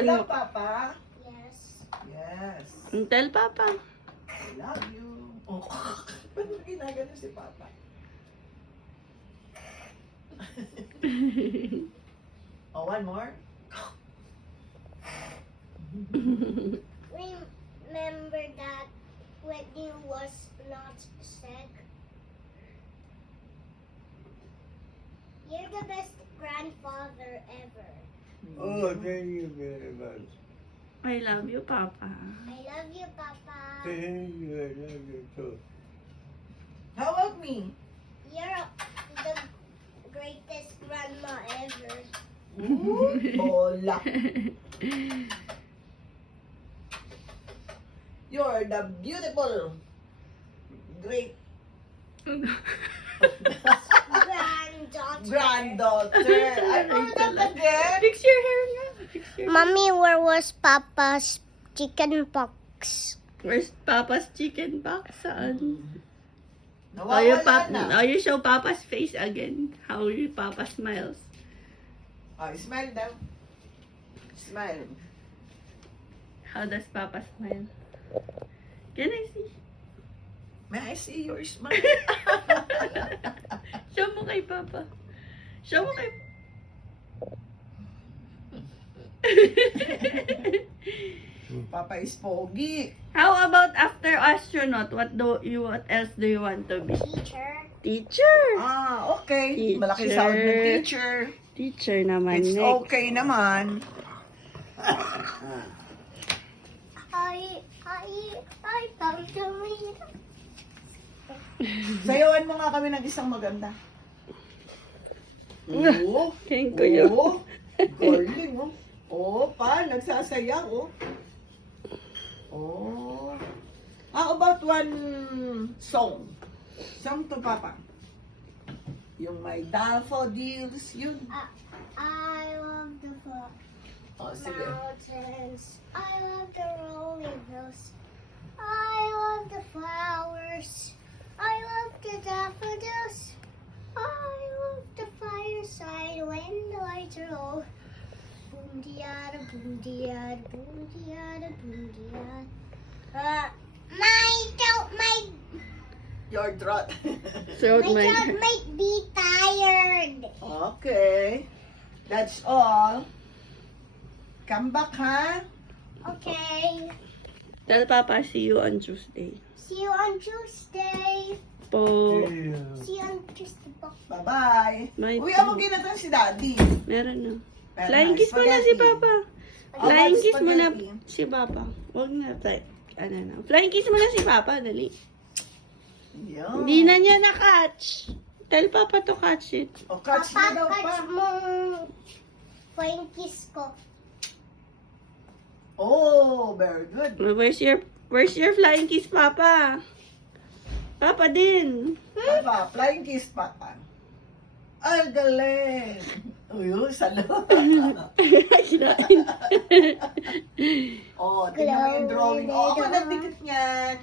Love Papa? Yes. Yes. Tell Papa. I love you. Oh, ba't mo ginagano si Papa? Oh, one more? Remember that when you was not sick? You're the best grandfather ever. Oh, thank you very much. I love you, Papa. I love you, Papa. Thank you, I love you too. How about me? You're the greatest grandma ever. Ooh, bola. You're the beautiful, great granddaughter. I forgot again. Fix your hair nga. Fix your Mommy, where was Papa's chicken pox? Where's Papa's chicken box? Saan? Nawawala na. You show Papa's face again. How your Papa smiles. Oh, smile daw. Smile. How does Papa smile? Can I see? May I see your smile? Show mo kay Papa. Show mo kay... Papa is pogi. How about after astronaut? What else do you want to be? Teacher. Teacher. Ah, okay. Teacher. Malaki sound ng teacher. Teacher naman. It's next. okay naman. I found the way. Sayawan mo nga kami ng isang maganda. Oo. Thank you. Oo. Galing, oh. Oo, pa. Nagsasayaw, oh. Oh. How about one song? Song to Papa. Yung may daffodils, yun. I love the Oh, sige. mountains. I love the rolling hills. I love the flowers. I love the daffodils. I love the fireside when the lights are low. Boom diada, boom diada, boom diada, boom diada. My Your throat. Throat my mic. dad might be tired. Okay. That's all. Come back, ha? Okay. Tell Papa, see you on Tuesday. See you on Tuesday. Po. Yeah. See you on Tuesday. Bye-bye. Bye. Uy, ako ginatan si Daddy. Meron na. Pero Flying kiss mo na si spaghetti. Papa. How Flying about kiss mo na spaghetti? si Papa. Huwag na. Ano na. Flying kiss mo na si Papa. Dali. Yun. Hindi na niya na-catch. Tell Papa to catch it. O, catch na daw pa. Catch mo flying kiss ko. Oh, very good. Where's your flying kiss, Papa? Papa din. Papa, flying kiss, Papa. Ay, galing. Uy, salo. Kinain. Oh, tingnan mo yung drawing. Oh, ako nagdikit niyan.